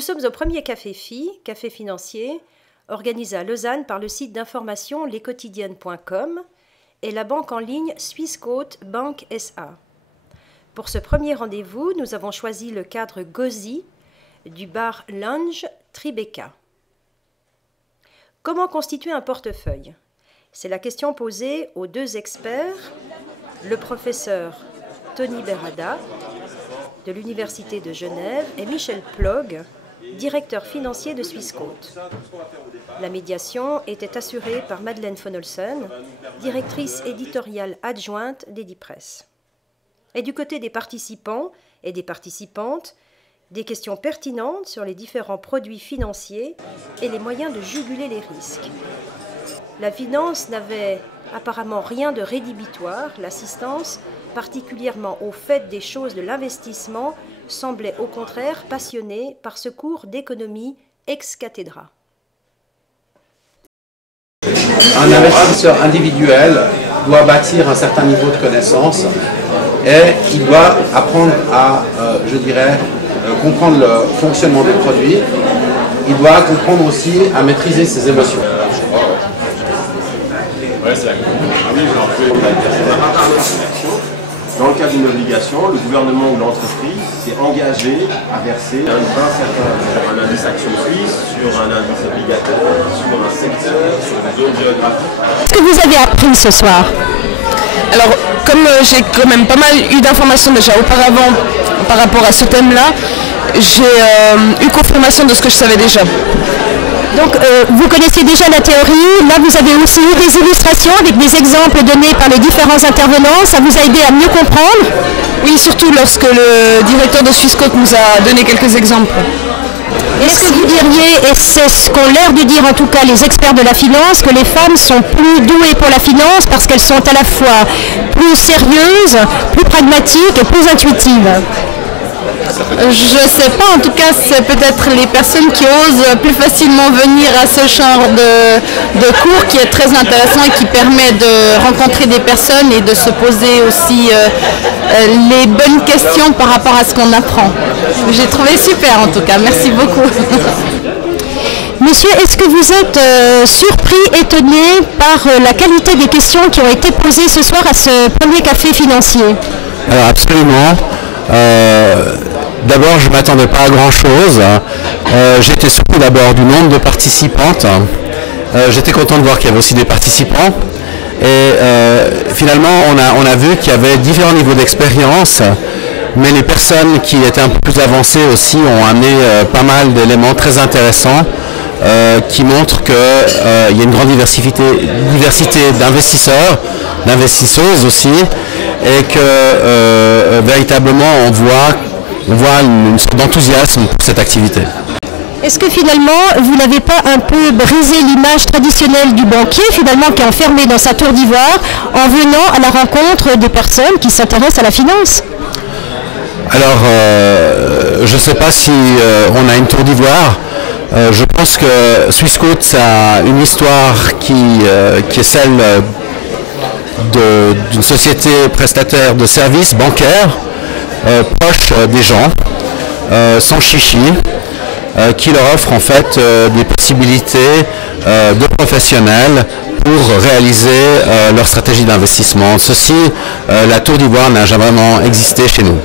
Nous sommes au premier Café Filles, café financier, organisé à Lausanne par le site d'information lesquotidiennes.com et la banque en ligne Swissquote Bank SA. Pour ce premier rendez-vous, nous avons choisi le cadre Gauzy du bar Lounge Tribeca. Comment constituer un portefeuille? C'est la question posée aux deux experts, le professeur Tony Berada de l'Université de Genève et Michel Plog, directeur financier de Swissquote. La médiation était assurée par Madeleine von Olsen, directrice éditoriale adjointe d'Edipresse. Et du côté des participants et des participantes, des questions pertinentes sur les différents produits financiers et les moyens de juguler les risques. La finance n'avait apparemment rien de rédhibitoire. L'assistance, particulièrement au fait des choses de l'investissement, semblait au contraire passionnée par ce cours d'économie ex cathedra. Un investisseur individuel doit bâtir un certain niveau de connaissance et il doit apprendre à, comprendre le fonctionnement des produits. Il doit comprendre aussi à maîtriser ses émotions. Dans le cas d'une obligation, le gouvernement ou l'entreprise s'est engagé à verser un indice action suisse, sur un indice obligataire, sur un secteur, sur une zone géographique. Qu'est-ce que vous avez appris ce soir? Alors, comme j'ai quand même pas mal eu d'informations déjà auparavant par rapport à ce thème-là, j'ai eu confirmation de ce que je savais déjà. Donc, vous connaissez déjà la théorie. Là, vous avez aussi eu des illustrations avec des exemples donnés par les différents intervenants. Ça vous a aidé à mieux comprendre? Oui, surtout lorsque le directeur de Swissquote nous a donné quelques exemples. Est-ce que vous diriez, et c'est ce qu'ont l'air de dire en tout cas les experts de la finance, que les femmes sont plus douées pour la finance parce qu'elles sont à la fois plus sérieuses, plus pragmatiques et plus intuitives? Je sais pas, en tout cas c'est peut-être les personnes qui osent plus facilement venir à ce genre de cours qui est très intéressant et qui permet de rencontrer des personnes et de se poser aussi les bonnes questions par rapport à ce qu'on apprend. J'ai trouvé super en tout cas, merci beaucoup. Monsieur, est-ce que vous êtes surpris, étonné par la qualité des questions qui ont été posées ce soir à ce premier café financier? Alors absolument. D'abord, je ne m'attendais pas à grand-chose. J'étais surpris d'abord du nombre de participantes. J'étais content de voir qu'il y avait aussi des participants. Et finalement, on a vu qu'il y avait différents niveaux d'expérience, mais les personnes qui étaient un peu plus avancées aussi ont amené pas mal d'éléments très intéressants qui montrent qu'il y a une grande diversité d'investisseurs, d'investisseuses aussi, et que véritablement on voit une sorte d'enthousiasme pour cette activité. Est-ce que finalement, vous n'avez pas un peu brisé l'image traditionnelle du banquier, finalement, qui est enfermé dans sa tour d'ivoire, en venant à la rencontre des personnes qui s'intéressent à la finance? Alors, je ne sais pas si on a une tour d'ivoire. Je pense que Swissquote a une histoire qui est celle d'une société prestataire de services bancaires, proche des gens, sans chichi, qui leur offre en fait des possibilités de professionnels pour réaliser leur stratégie d'investissement. Ceci, la tour d'ivoire n'a jamais vraiment existé chez nous.